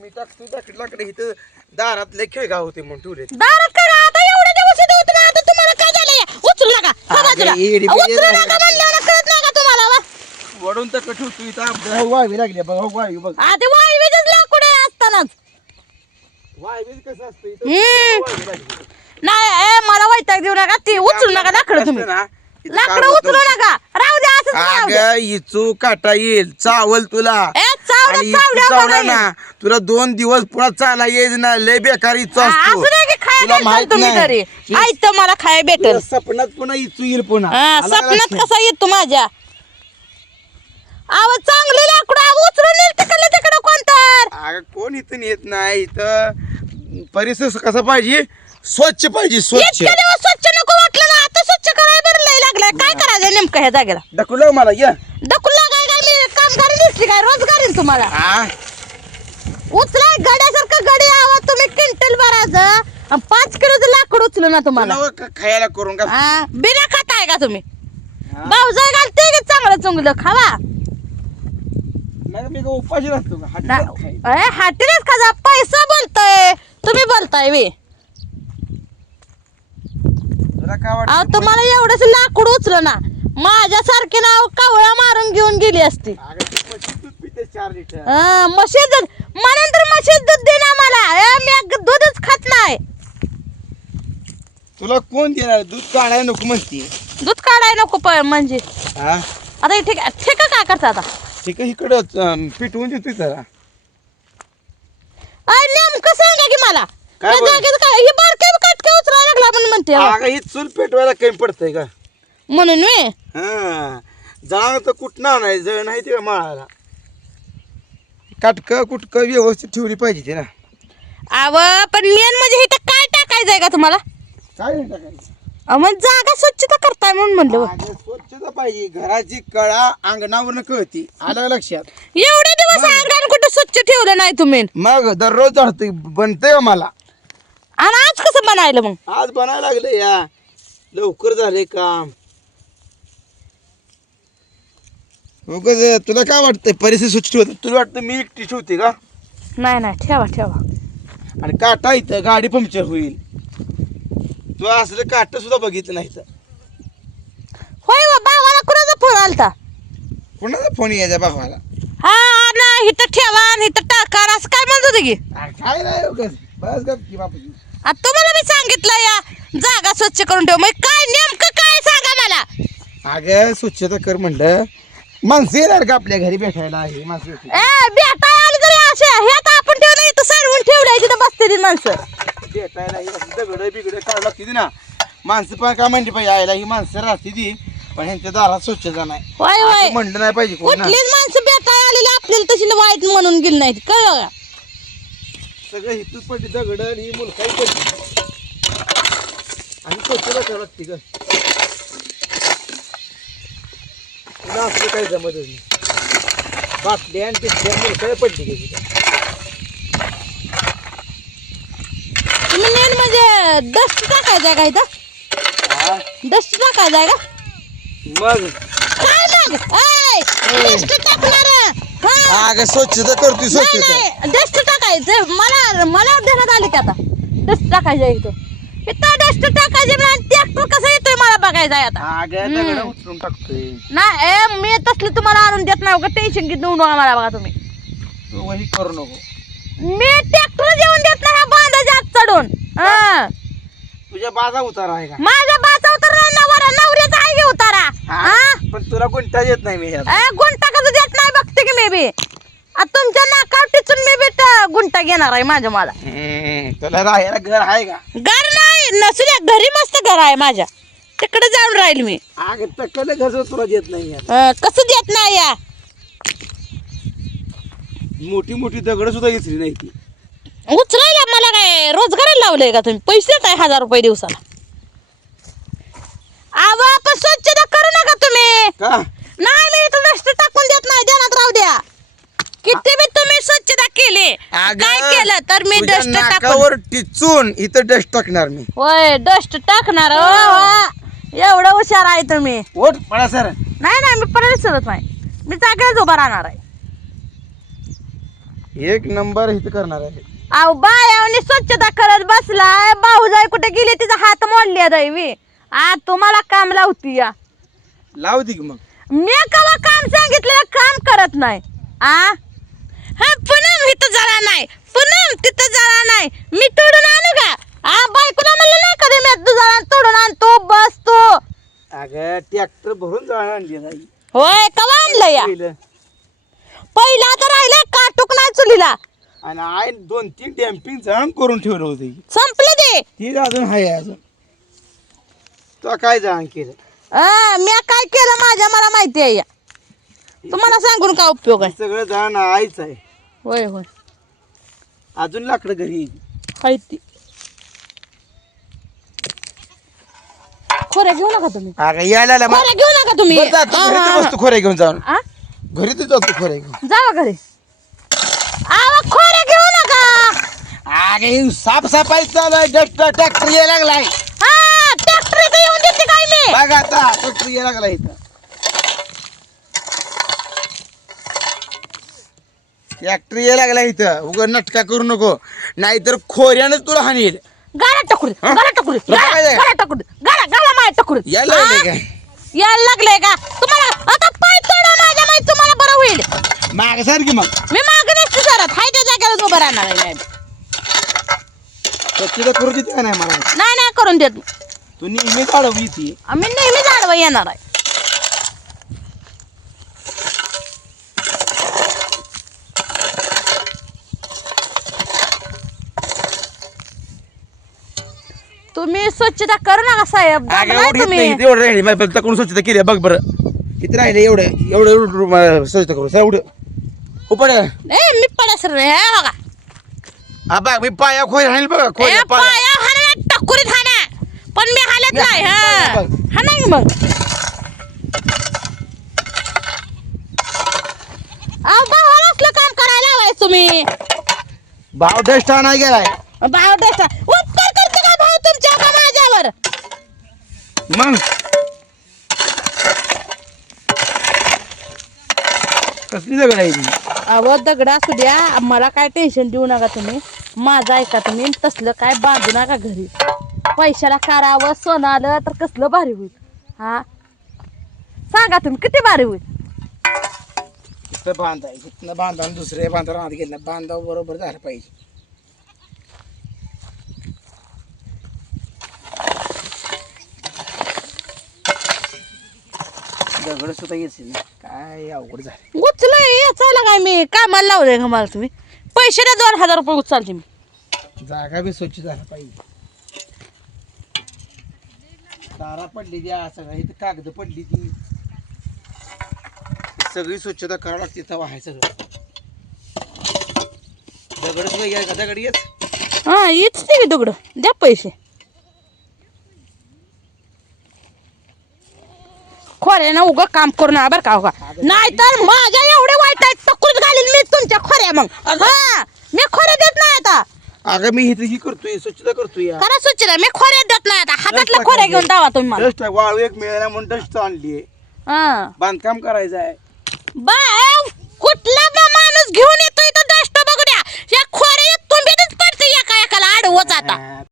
मी टाकतो टाकत लाकडे इथं दारातले खेळगाव होते म्हणून ठेवले दारात करा आता एवढे दिवस इथे होते ना आता तुम्हाला काय झालंय? उचलू नका अगं, बाजूला येडी बिडी उचलू झाली. नका म्हणल्यावर कळत नाही का तुम्हाला वा? वडून तर ठेवतो इथं लागली बघ बघ. लाकूड आहे असतानाच. वावी कसं असतं इथं? हम्म. वावी लागली. नाही ए, मला वैताग देऊ नका ती उचलू नका लाकडं तुम्ही. असतं ना, इथं लाकडं काम होतं. उचलू नका. राहू द्या असंच राहू द्या. अगं इचू काटा येईल चावल तुला. ए आणि चावला ना तुला दोन दिवस पुन्हा चाला येईल ना लय बेकार असतो तुला माहीत नाही. तरी ती- ऐकतं मला खाय भेटेल. सपनात पुन्हा इचू येईल पुन्हा. लक्षात? कसा येतो माझ्या? आव चांगली लाकडं उचलून नेल तिकडलं तिकडं कोणतर? कोण इथं येत नाही? इथं परिसर कसा पाहिजे? स्वच्छ पाहिजे स्वच्छ. स्वच्छ नको वाटलं ना आता स्वच्छ करायला लागलाय. काय करायचं नेमकं ह्या जागेला? ढकलव मला या. दिसली काय रोजगारीन तुम्हाला? हा उचलाय गड्यासारखं गडी आवाज तुम्ही क्विंटल भरायचं आणि पाच किलोचं लाकूड उचलू ना तुम्हाला. क- खायला करून का? हा, बिना खाताय का तुम्ही? भाऊजाई घालते की चांगलं चुंगलं खावा. नाही मी का उपाशी का? हात. अरे हाटीनेच खाजा. पैसा बोलतोय. तुम्ही बोलताय वे. तुला काय अहो वाटतं तुम्हाला एवढंच लाकूड उचलं ना माझ्यासारखी नाव कावळा मारून घेऊन गेली असती. अगं तू पस्तीस दूध पिते चार लिटर. हा, म्हशीचं दूध. म्हणून तर म्हशीचं दूध दे ना मला. मी दूधच खात नाही. तुला कोण देणार? दूध काढायला नको म्हणते. दूध काढाय नको प- म्हणजे. हा? आता हे ठीक ठीक काय करता आता? ठीक आहे इकडं अं, पिटवून देतोय जरा. अय नेमकं सांगा की मला. काय त्या बोल? जागेत काय? हे बारके कटके उचलायला लागला म्हणून म्हणते. हो. अगं ही चूल पेटवायला कमी पडतंय का म्हणून मी? हा. जळालं तर कुठं नाही जळ नाही ते माळाला. काटक कुटक व्यवस्थित ठेवली पाहिजे ते ना. अव पण मेन म्हणजे इथं काय टाकायचंय का तुम्हाला? काय नाही टाकायचं. अहो, मग जागा स्वच्छता करताय म्हणून म्हणलं हो. अगं, स्वच्छता पाहिजे. घराची कळा अंगणावरनं कळती. आलं का लक्षात. एवढे दिवस अंगण कुठं स्वच्छ ठेवलं नाही तुम्ही? मग दररोज चढतोय बनतंय हो मला? आणि आज कसं बनायलं मग? आज बनायला लागले या. लवकर झाले काम. उगाच तुला काय वाटतंय? परिस्थिती स्वच्छ ठेवत तुला वाटतं मी एकटी ठेवते का? नाही नाही ठेवा ठेवा. आणि काटा इथं गाडी पंक्चर होईल. तू असलं काट सुद्धा बघितलं नाही तर होय वा भावाला कुणाचा फोन आलता? कोणाचा फोन यायचा भावाला? हा ना इथं ठेवा आणि इथं टाका. आणि असं काय म्हणत होते की? अरे काय नाही उगाच. बस गप की बापूजी आता तुम्हाला मी सांगितलं या. जागा स्वच्छ करून ठेव. मग काय नेमकं काय सांगा मला? अगं स्वच्छता कर म्हणलं. माणसं येणार का आपल्या घरी भेटायला हे माणसं येतील. ए भेटाय आली तरी असे हे आता आपण ठेवलं इथं सरवून ठेवलंय तिथं बसते ती माणसं. भेटायला ही दगड बिगड काढ लागते ना. माणसं पण काय म्हणते पाहिजे यायला ही माणसं राहते ती पण ह्यांच्या दारात स्वच्छता नाही. होय होय. असं म्हणलं नाही पाहिजे कोण ना. कुठलीच माणसं भेटाय आलेली आपल्याला तशी वाईट म्हणून गेली नाहीत. कळलं का? सगळं हितूच पडली दगड आणि ही मुलकाही पडली. आणि स्वच्छता करावं लागते ग. असलं काही जमतच नाही. आणि पडली गे तिथं तुम्ही मेन म्हणजे डस्ट टाकायचा का इथं? हा? डस्ट टाकायचा का? मग? काय मग? ऐ डस्ट टाकणार. हा. अगं स्वच्छता करतोय नाही स्वच्छता. नाही डस्ट टाकायचं. मला मला ध्यानात आले की आता. डस्ट टाकायचं इथं. डस्ट टाकायचे ट्रॅक्टर कसं येतोय मला बघायचं आहे आता. अगं दगड उचलून टाकतोय. नाही ए, मी तसलं तुम्हाला आणून देत नाही टेन्शन घेत देऊ नका मला बघा तुम्ही. तू वही करू नको. मी ट्रॅक्टर जेवण देत नाही हा बांधाच्या आत चढून. हा. तुझ्या बाजा उतारा आहे का? बाचा उतारा नवरा नवऱ्याचा आहे की उतारा. हा? पण तुला कोणता येत नाही मी ह्यात. ए, गुंटा कसं देत नाही बघते की मी बी. आ, तुमच्या नाकावर टिचून मी बी ट- गुंटा घेणार आहे माझ्या मला. हम्म, तुला राहायला घर आहे का? घर नाही. नसू द्या घरी मस्त घर आहे माझ्या. तिकडे जाऊन राहील मी. अगं तक्कल घर तुला देत नाही. अं, कसं देत नाही या? मोठी मोठी दगड सुद्धा घेतली नाही ती. उचलायला मला काय रोजगाराला लावलंय का तुम्ही? पैसे देताय हजार रुपये दिवसाला. आव स्वच्छता करू नका तुम्ही. का? नाही मी इथं डस्ट टाकून देत नाही. ध्यानात राहू द्या. किती बी तुम्ही स्वच्छता केली अगं, काय केलं तर मी तुझ्या डस्ट टाकून. नाकावर टिचून इथं डस्ट टाकणार मी. होय डस्ट टाकणार हो, हो. एवढं हुशार आहे तुम्ही. ओट पळा सर. नाही नाही मी परत सरत नाही. मी जागेच उभा राहणार आहे. एक नंबर इथं करणार आहे. अहो बायावनी स्वच्छता करत बसलाय. भाऊजाई कुठे गेली तिचा हात मोडल्या दैवी आ तुम्हाला काम लावती या. लाव दे की मग. मी कवा काम सांगितलेलं काम करत नाही? आ? हा पुनम इथं जरा नाही. पुनम तिथं जरा नाही. मी तोडून आणू का? आ बायकोला म्हणलं नाही कधी मी तू जरा तोडून आणतो बस तू. अगं ट्रॅक्टर भरून जाळं आणली नाही होय कवा आणलं या? पहिलं. पहिला तर राहिलं काटूक नाही चुलीला. आणि आय दोन तीन डॅम्पिंग जळण करून ठेवलं होतं संपले ते. ती अजून आहे अजून. तो काय जळण केलं? आ, मी काय केलं माझ्या मला माहिती आहे या. तुम्हाला सांगून काय उपयोग आहे? सगळं जळण आईच आहे. होय होय. अजून लाकडं घरी येईल. हाय ती. खोऱ्या घेऊ नका तुम्ही. अगं यायला. खोऱ्या घेऊ नका तुम्ही. बरं जा, तू हा, घरी हा, तर हा. बसतो खोऱ्या घेऊन जाऊन. आ? घरी तर जातो खोऱ्या घेऊन. जावा घरी. आवा खोऱ्या घेऊ नका. अगे साफसफाई चालू आहे. ट्रॅक्टर यायला लागलाय. हा ट्रॅक्टर इथे येऊन देते काय मी? बघ आता ट्रॅक्टर यायला लागला इथं. ट्रॅक्टर यायला लागला इथं. उग नटका करू नको. नाहीतर खोऱ्यानंच तुला हानील. गाडा टाकून हा? गाडा टाकून तुला काय आहे? गाडा टाकून गाडा गाडा माय टाकून यायला लागले काय? यायला लागले का? तुम्हाला आता पाय तोडा माझ्या माहिती तुम्हाला बरं होईल. माग सारखी मग. मी मागे नसते सरात हाय त्या जागेवर उभं राहणार आहे करू देते का नाही मला? नाही नाही करून देत. तू नेहमी काढव ती. आम्ही नेहमी झाडवा येणार आहे. तुम्ही स्वच्छता करू नका साहेब. दमलाय तुम्ही. एवढं राहिले माझ्या फक्त कोण स्वच्छता केली आहे, बघ बरं. किती राहिले? एवढं एवढं एवढं अं, स्वच्छता करू एवढं उपर ए मी पडस रे हे बघा. हा बघ मी पाया खोय राहील बघा ए खोय पाया पाया हाणा टकुरीत हाणा. पण मी हालत नाही हा. नाही, हाणा की मग. अहो भावाला असलं काम करायला लावाय तुम्ही. भाव डस्ट नाही गेलाय. भाव डसा उपकार करते का भाऊ तुमच्या का माझ्यावर मग? कसली दगड आहे ती? अहो दगडा असू द्या. मला काय टेन्शन देऊ नका तुम्ही. माझं ऐका तुम्ही. तसलं काय बांधू नका घरी. पैशाला करावं सोनं आलं तर कसलं भारी होईल. हा? सांगा तुम्ही किती भारी होईल? इथं इथनं बांधा आणि दुसरे बांधा राहत गेलं. बांधाव बरोबर झालं पाहिजे. दगड सुद्धा येतील काय अवघड झालं. उचलय याचायला काय मी? कामाला लावलंय का मला तुम्ही? पैसे द्या दोन हजार रुपये उचलते मी. जागा बी स्वच्छ झाला पाहिजे. तारा पडली द्या सगळं इथं कागद पडली ती. सगळी स्वच्छता करावं लागते तेव्हा आहे सगळं. दगड सुद्धा या का? दगड येत? हा येच ते दगड. द्या पैसे. खोऱ्यानं उगं काम करून आणा बरं का उगा. नाहीतर माझ्या एवढे वाईट आहेत टकुरीत घालीन मी तुमच्या खोऱ्या मग. हा मी खोऱ्या देत नाही आता. अगं मी ही करतोय स्वच्छता करतोय या. करा सुचिरा मी खोऱ्या देत नाही आता. हातातल्या खोऱ्या घेऊन दावा तुम्ही मला. डस्ट वाळू एक मिळाला म्हणून डस्ट आणली हा. बांधकाम करायचं आहे. बाय कुठला बा माणूस घेऊन येतो इथं दष्ट बघू द्या. या खोऱ्या तुम्ही पडते एका एकाला आडवच आता हा,